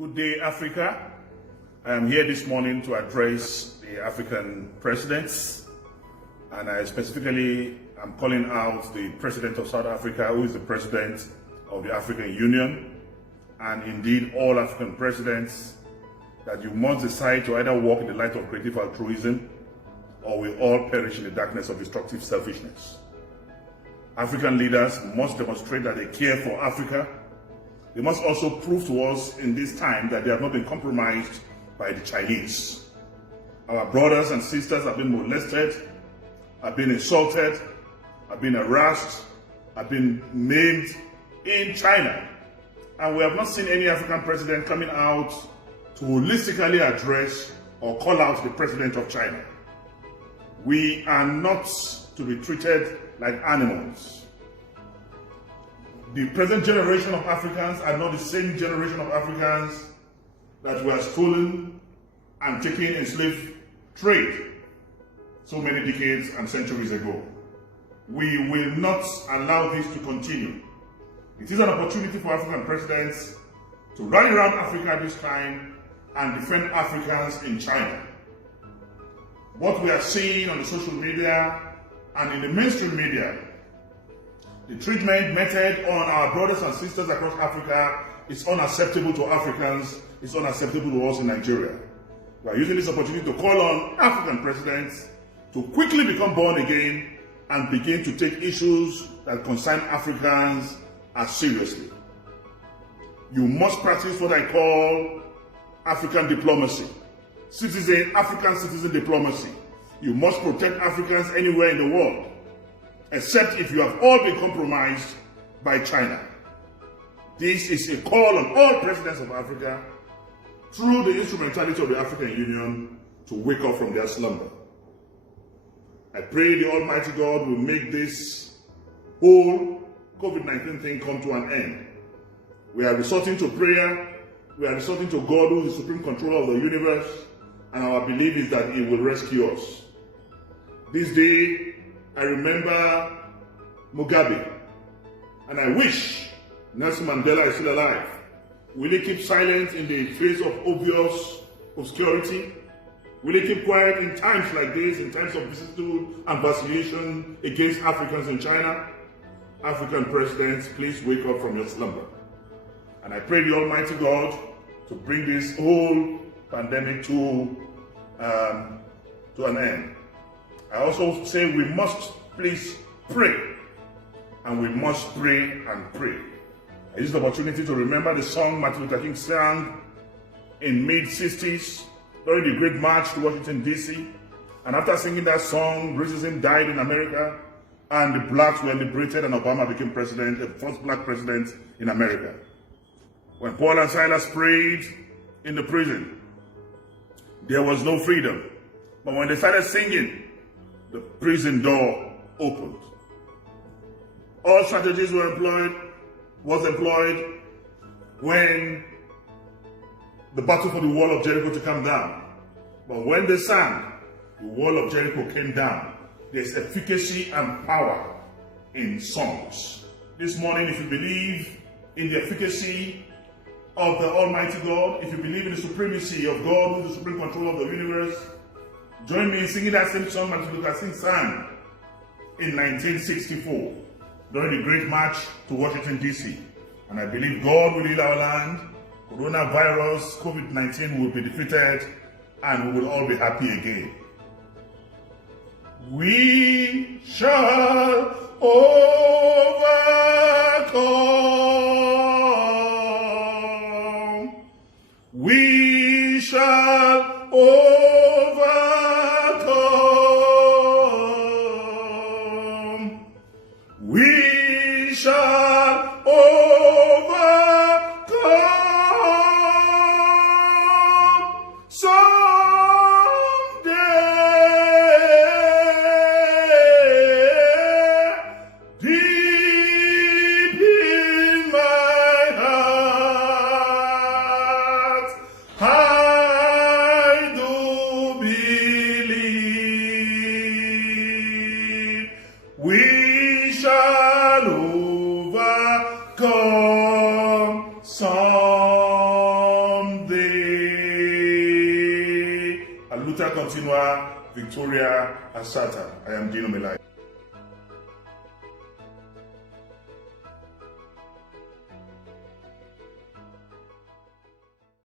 Good day, Africa. I am here this morning to address the African presidents, and I specifically am calling out the President of South Africa, who is the President of the African Union, and indeed all African presidents, that you must decide to either walk in the light of creative altruism or we all perish in the darkness of destructive selfishness. African leaders must demonstrate that they care for Africa. They must also prove to us in this time that they have not been compromised by the Chinese. Our brothers and sisters have been molested, have been insulted, have been harassed, have been maimed in China. And we have not seen any African president coming out to holistically address or call out the president of China. We are not to be treated like animals. The present generation of Africans are not the same generation of Africans that were stolen and taken in slave trade so many decades and centuries ago. We will not allow this to continue. It is an opportunity for African presidents to rally around Africa this time and defend Africans in China. What we are seeing on the social media and in the mainstream media, the treatment method on our brothers and sisters across Africa is unacceptable to Africans, it's unacceptable to us in Nigeria. We are using this opportunity to call on African presidents to quickly become born again and begin to take issues that concern Africans as seriously. You must practice what I call African diplomacy, African citizen diplomacy. You must protect Africans anywhere in the world, except if you have all been compromised by China. This is a call on all presidents of Africa, through the instrumentality of the African Union, to wake up from their slumber. I pray the Almighty God will make this whole COVID-19 thing come to an end. We are resorting to prayer, we are resorting to God, who is the supreme controller of the universe, and our belief is that He will rescue us. This day, I remember Mugabe, and I wish Nelson Mandela is still alive. Will he keep silent in the face of obvious obscurity? Will he keep quiet in times like this, in times of vicissitude and vacillation against Africans in China? African presidents, please wake up from your slumber. And I pray the Almighty God to bring this whole pandemic to an end. I also say we must please pray, and we must pray and pray. I use the opportunity to remember the song Martin Luther King sang in mid-60s during the Great March to Washington, D.C. And after singing that song, racism died in America, and the blacks were liberated, and Obama became president, the first black president in America. When Paul and Silas prayed in the prison, there was no freedom. But when they started singing, the prison door opened. All strategies was employed when the battle for the wall of Jericho to come down. But when they sang, the wall of Jericho came down. There's efficacy and power in songs. This morning, if you believe in the efficacy of the Almighty God, if you believe in the supremacy of God, who is the supreme controller of the universe, join me in singing that same song Martin Luther King sang in 1964 during the Great March to Washington, D.C. And I believe God will heal our land, coronavirus, COVID-19 will be defeated, and we will all be happy again. We shall overcome. We shall overcome. We shall overcome someday. Deep in my heart, I do Luta Continua, Victoria Asata. I am Dino Melai.